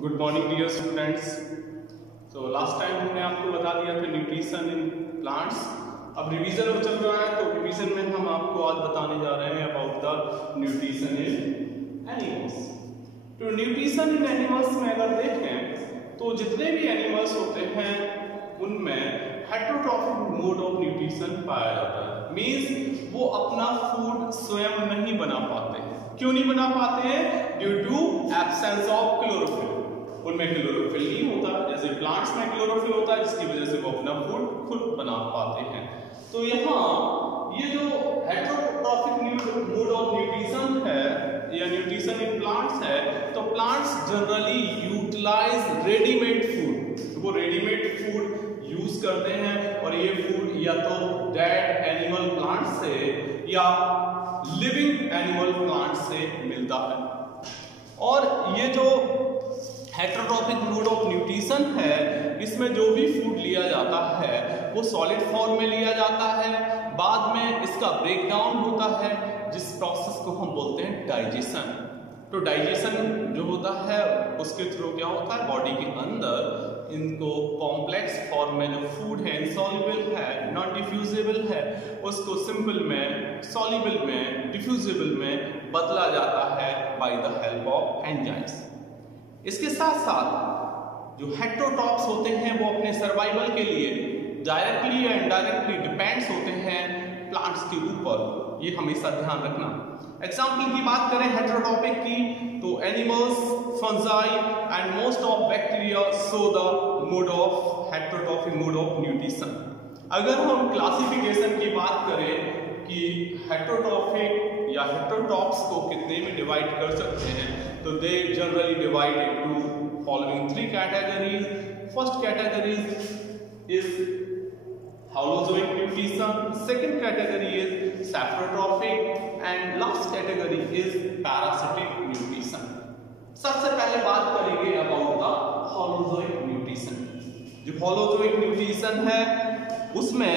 Good morning dear students. तो last time हमने आपको बता दिया था न्यूट्रिशन इन प्लांट्स। अब रिवीजन हो चल रहा है, तो रिवीजन में हम आपको आज बताने जा रहे हैं about the nutrition in animals. तो न्यूट्रिशन इन एनिमल्स में अगर देखें तो जितने भी एनिमल्स होते हैं उनमें हेटेरोट्रॉफिक मोड ऑफ न्यूट्रिशन पाया जाता है। मींस वो अपना फूड स्वयं नहीं बना पाते हैं। क्यों नहीं बना पाते हैं? Due to absence of chlorophyll. उनमें क्लोरोफिल नहीं होता, जैसे प्लांट्स में क्लोरोफिल होता है, जिसकी वजह से वो अपना फूड खुद बना पाते हैं। तो यहाँ ये जो हेटेरोट्रॉफिक मोड ऑफ न्यूट्रिशन है या न्यूट्रिशन इन प्लांट्स है, तो plants generally utilise readymade food. वो रेडीमेड फूड यूज करते हैं और ये फूड या तो डेड एनिमल प्लांट से या लिविंग एनिमल प्लांट से मिलता है। और ये जो हेटेरोट्रॉफिक मोड ऑफ न्यूट्रिशन है, इसमें जो भी फूड लिया जाता है वो सॉलिड फॉर्म में लिया जाता है। बाद में इसका ब्रेकडाउन होता है, जिस प्रोसेस को हम बोलते हैं डाइजेशन। तो डाइजेशन जो होता है उसके थ्रू क्या होता है, बॉडी के अंदर इनको कॉम्प्लेक्स फॉर्म में जो फूड है, इनसॉल्युबल है, नॉन डिफ्यूजिबल है, उसको सिंपल में, सॉल्युबल में, डिफ्यूजिबल में बदला जाता है by the help of enzymes. इसके साथ साथ जो हेटेरोट्रॉप्स होते हैं वो अपने सर्वाइवल के लिए डायरेक्टली या इनडायरेक्टली डिपेंड्स होते हैं प्लांट्स के ऊपर। ये हमेशा ध्यान रखना। एग्जाम्पल की बात करें हेटेरोट्रॉपिक की, तो animals, fungi and most of bacteria show the mode of heterotrophic mode of nutrition. अगर हम क्लासिफिकेशन की बात करें कि हेटेरोट्रॉपिक या हेटेरोट्रॉप्स को कितने में डिवाइड कर सकते हैं, तो they generally divide into following three categories. First category is holozoic nutrition, second category is saprotrophic and last category is parasitic nutrition. सबसे पहले बात करेंगे अबाउट द holozoic nutrition। जो holozoic nutrition है उसमें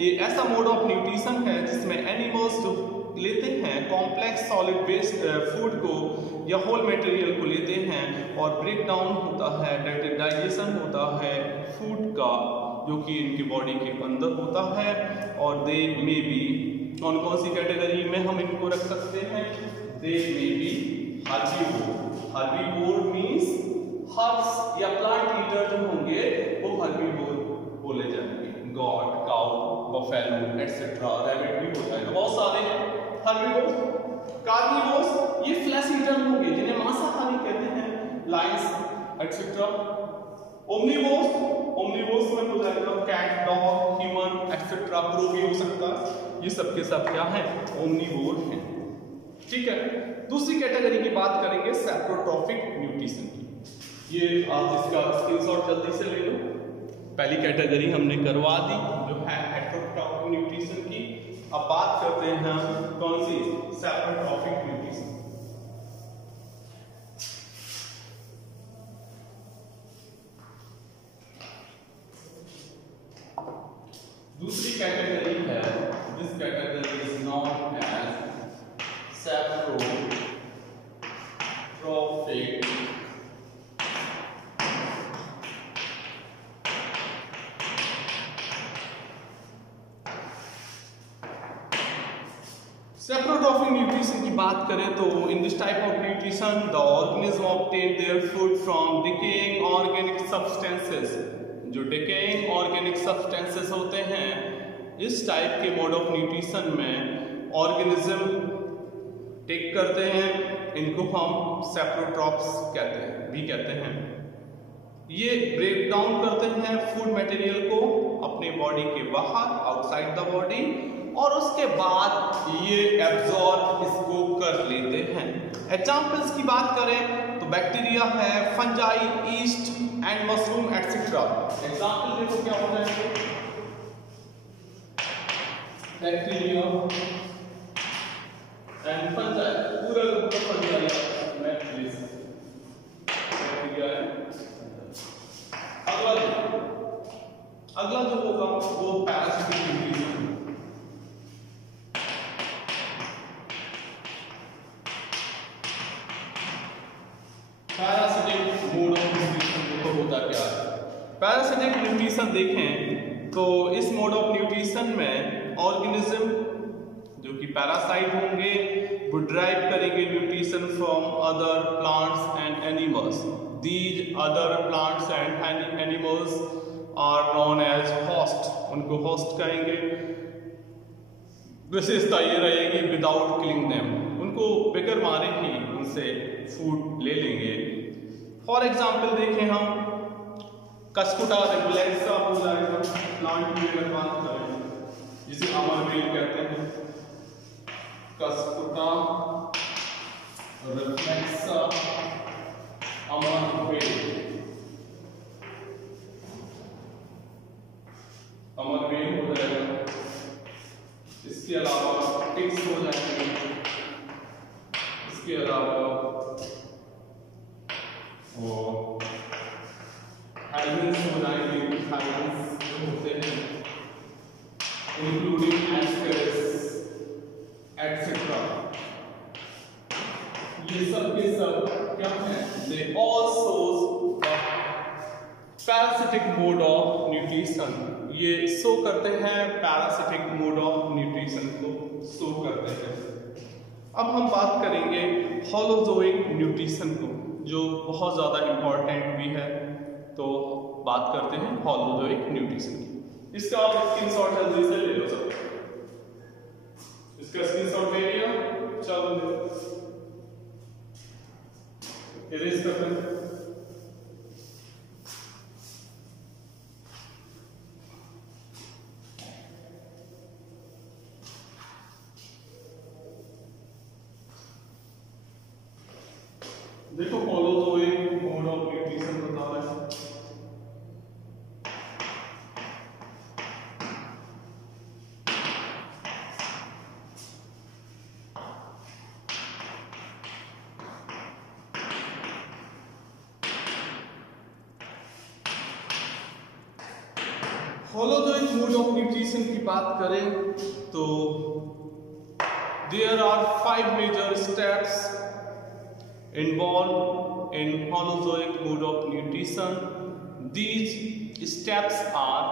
ये ऐसा मोड ऑफ न्यूट्रिशन है जिसमें एनिमल्स जो लेते हैं कॉम्प्लेक्स सॉलिड बेस्ड फूड को या होल मटेरियल को लेते हैं और ब्रेक डाउन होता है, डाइजेशन होता है फूड का, जो कि इनकी बॉडी के अंदर होता है। और दे मे बी, कौन कौन सी कैटेगरी में हम इनको रख सकते हैं? They may be herbivore. Herbivore means herbs या प्लांट ईटर जो होंगे वो हर्बीवोर बोले जाएंगे। Goat, cow, buffalo etcetera, rabbit भी होता है, बहुत सारे हर्बीवोर्स। कार्निवोर्स ये फ्लैश ईटर होंगे जिन्हें मांसाहारी कहते हैं, लायंस एटसेट्रा। ओमनिवोर्स में हो जाएगा cat, dog, human etcetera, crow भी हो सकता है। ये सब के सब क्या है? ओमनिवोर हैं। ठीक है। दूसरी कैटेगरी की बात करेंगे सैप्रोट्रॉफिक न्यूट्रिशन की। ये आप इसका स्क्रीनशॉट जल्दी से ले लो। पहली कैटेगरी हमने करवा दी जो है हेटेरोट्रॉफिक न्यूट्रिशन की। अब बात करते हैं कौन सी? Saprotrophic nutrition. दूसरी कैटेगरी है, this category is known as saprotrophic. Saprotrophic nutrition की बात करें तो in this type of nutrition the organism obtain their food from decaying organic substances. जो डिकेइंग ऑर्गेनिक सब्सटेंसेस होते हैं, इस टाइप के मोड ऑफ न्यूट्रिशन में ऑर्गेनिज्म टेक करते हैं, इनको हम सैप्रोट्रॉप्स कहते हैं। ये ब्रेक डाउन करते हैं फूड मटेरियल को अपने बॉडी के बाहर, आउटसाइड द बॉडी, और उसके बाद ये एब्जॉर्ब इसको कर लेते हैं। एग्जाम्पल्स की बात करें तो बैक्टीरिया है, fungi, yeast and mushroom etcetera. Example देखो क्या हो जाएंगे? बैक्टीरिया एंड फंजाई, पूरा फंजाई में बैक्टीरिया है। अगला जो होगा वो parasitic nutrition. Parasitic mode parasitic nutrition देखें तो इस मोड ऑफ न्यूट्रिशन में ऑर्गेनिज्म जो कि पैरासाइट होंगे वो ड्राइव करेंगे nutrition from other plants and animals. These other plants and animals are known as host, उनको होस्ट कहेंगे। विशेषता ये रहेगी विदाउट किलिंग देम, उनको बगैर मारे ही उनसे फूड ले लेंगे। फॉर एग्जाम्पल देखें हम कस्कुटा रिफ्लेक्सा हो जाएगा, प्लांट में बात करें जिसे अमरवेल कहते हैं। कस्कुटा रिफ्लेक्सा अमरवेल, अमरवेल हो जाएगा। इसके अलावा टिक्स हो जाएंगे, इसके अलावा वो हाइड्रेंस हो जाएंगे, हाइड्रेंस जो होते हैं इंक्लूडिंग एस्केरिस एटसेट्रा, ये सब के सब क्या है? They all shows parasitic mode of nutrition. ये शो करते हैं पैरासिटिक मोड ऑफ न्यूट्रिशन को शो करते हैं। अब हम बात करेंगे होलोजोइक न्यूट्रिशन को, जो बहुत ज़्यादा इम्पोर्टेंट भी है। तो बात करते हैं होलोजोइक न्यूट्रिशन की। इसका आप स्क्रीनशॉट जल्दी से ले लो सब, इसका स्क्रीनशॉट ले लिया, चलो इरेज करते हैं। देखो होलोजोइक मोड ऑफ न्यूट्रिशन बता रहा है। होलोजोइक मोड ऑफ न्यूट्रिशन की बात करें तो there are 5 major steps involved in Holozoic mode of nutrition. These steps are,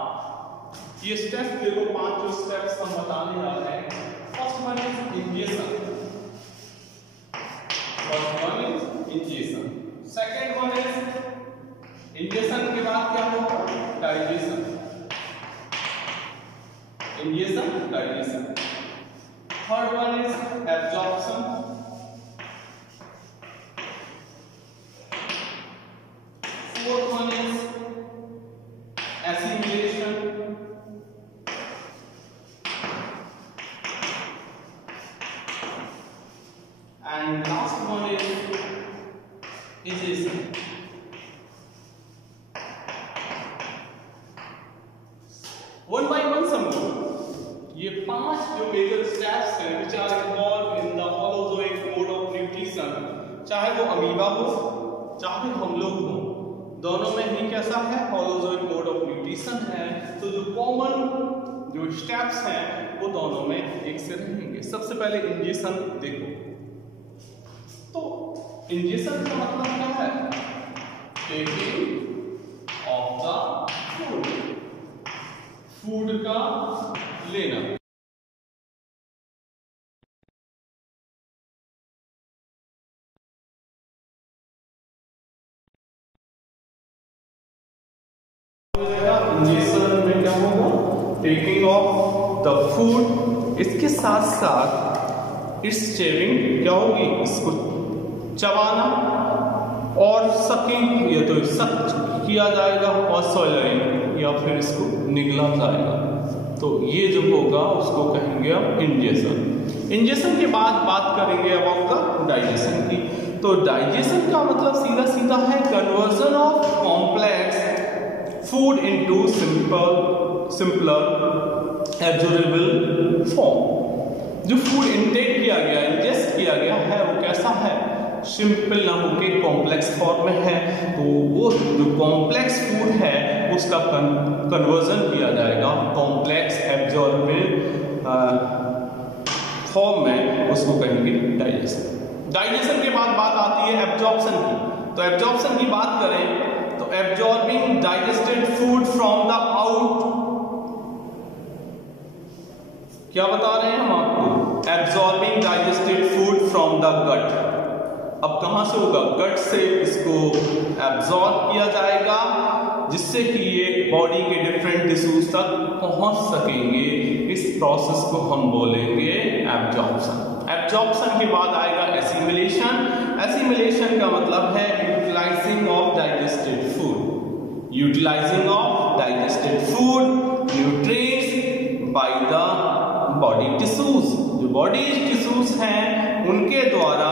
ये steps देखो 5 जो steps हम बताने जा रहे हैं। First one is ingestion. First one is ingestion. Second one is ingestion के बाद क्या होगा? Digestion. Ingestion, digestion. Third one is absorption. Fourth one is assimilation. And last one is digestion. One by one समझो, ये 5 जो major steps हैं which are involved in the Holozoic mode of nutrition, चाहे वो अमीबा हो चाहे हम लोग हो, दोनों में ही कैसा है? होलोजोइक मोड ऑफ न्यूट्रिशन है। तो जो कॉमन जो स्टेप्स हैं वो दोनों में एक से रहेंगे। सबसे पहले इंजेक्शन देखो, तो इंजेक्शन का मतलब क्या है? Taking of the food, food का लेना। इंजेक्शन में क्या होगा? Taking of the food. इसके साथ साथ इट्स चेविंग क्या होगी? इसको चबाना और सकिंग, या तो सक किया जाएगा और सॉइलरिंग या फिर इसको निगला जाएगा। तो ये जो होगा उसको कहेंगे हम इंजेक्शन। इंजेक्शन के बाद बात करेंगे अब आपका डाइजेशन की। तो डाइजेशन का मतलब सीधा सीधा है conversion of complex food into simpler absorbable form. जो फूड इनटेक किया गया, इंजेस्ट किया गया है, वो कैसा है? सिंपल ना होके कॉम्प्लेक्स फॉर्म में है। तो वो जो कॉम्प्लेक्स फूड है उसका कन्वर्जन किया जाएगा कॉम्प्लेक्स एब्जॉर्बेबल फॉर्म में, उसको कहेंगे डाइजेशन। डाइजेशन के बाद बात आती है एब्जॉर्प्शन की। तो एब्जॉर्प्शन की बात करें तो absorbing digested food from the out, क्या बता रहे हैं हम आपको, absorbing digested food from the gut. अब कहां से होगा, गट से इसको एब्जॉर्ब किया जाएगा, जिससे कि ये बॉडी के डिफरेंट टिश्यूज तक पहुंच सकेंगे। इस प्रोसेस को हम बोलेंगे एब्जॉर्प्शन। एब्जॉर्प्शन के बाद आएगा एसिमिलेशन। एसिमिलेशन का मतलब है utilising of digested food, utilising of digested food nutrients by the body tissues. जो बॉडी टिश्यूज हैं उनके द्वारा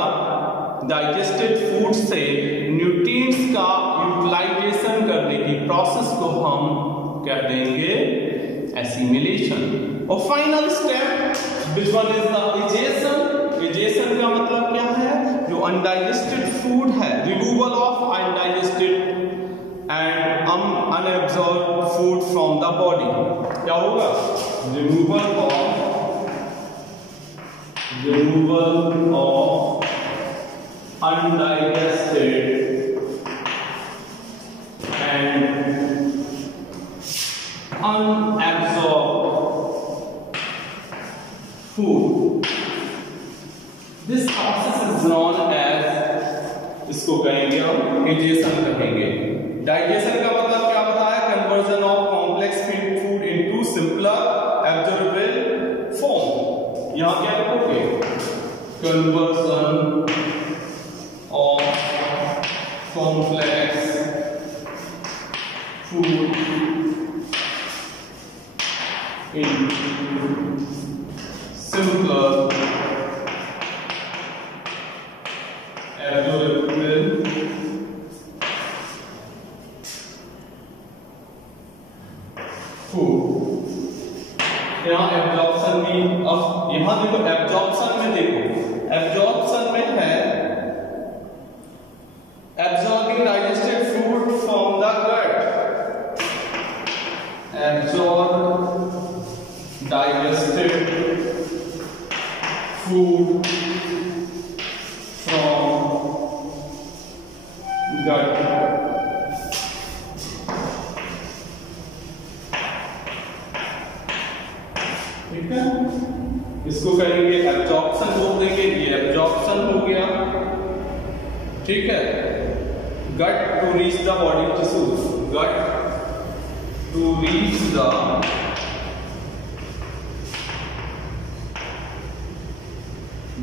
डाइजेस्टेड फूड से न्यूट्रिएंट्स का यूटिलाइजेशन करने की प्रोसेस को हम क्या देंगे, एसिमिलेशन। और final step which one is the egestion. Egestion का मतलब क्या है, जो अनडाइजेस्टेड फूड है, removal of undigested and unabsorbed food from the body. क्या होगा, removal of undigested and unabsorbed food. This process is known as, इसको कहेंगे हम डाइजेशन कहेंगे। डाइजेशन का मतलब क्या बताया, conversion of complex food into simpler absorbable form. यहां क्या लिखोगे, conversion of complex food into simpler absorbable food। यहाँ एब्जॉर्प्शन भी, अब यहाँ देखो एब्जॉर्प्शन में, देखो एब्जॉर्प्शन में है absorbing digested food from the gut, absorb digested food from gut। ठीक है, इसको करेंगे एब्जॉर्प्शन बोल देंगे, ये एब्जॉर्प्शन हो गया। ठीक है, gut to reach the body tissues, gut to reach the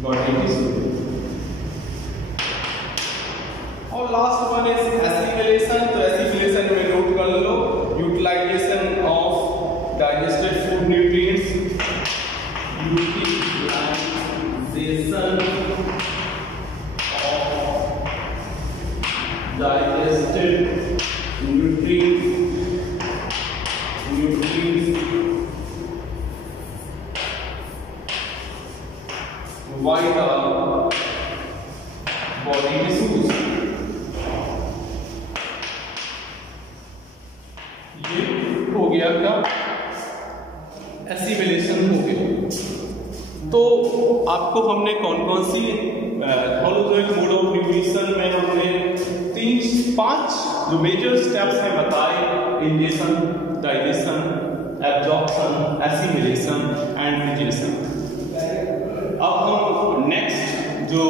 body tissue। और लास्ट वन इज एसिमिलेशन। तो एसिमिलेशन में नोट कर लो, utilisation of digested food nutrients, utilisation digested nutrients by the body tissues। ये हो गया क्या, एसिमिलेशन हो गया। तो आपको हमने कौन कौन सी होलोजोइक मोड ऑफ न्यूट्रिशन में हमने 3-5 जो मेजर स्टेप्स हैं बताए, ingestion, digestion, absorption, assimilation and फिजिलेशन। अब हम नेक्स्ट जो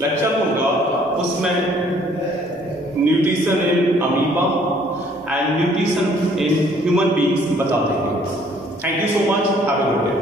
लेक्चर होगा उसमें nutrition in amoeba and nutrition in human beings बता देंगे। Thank you so much, have a good day.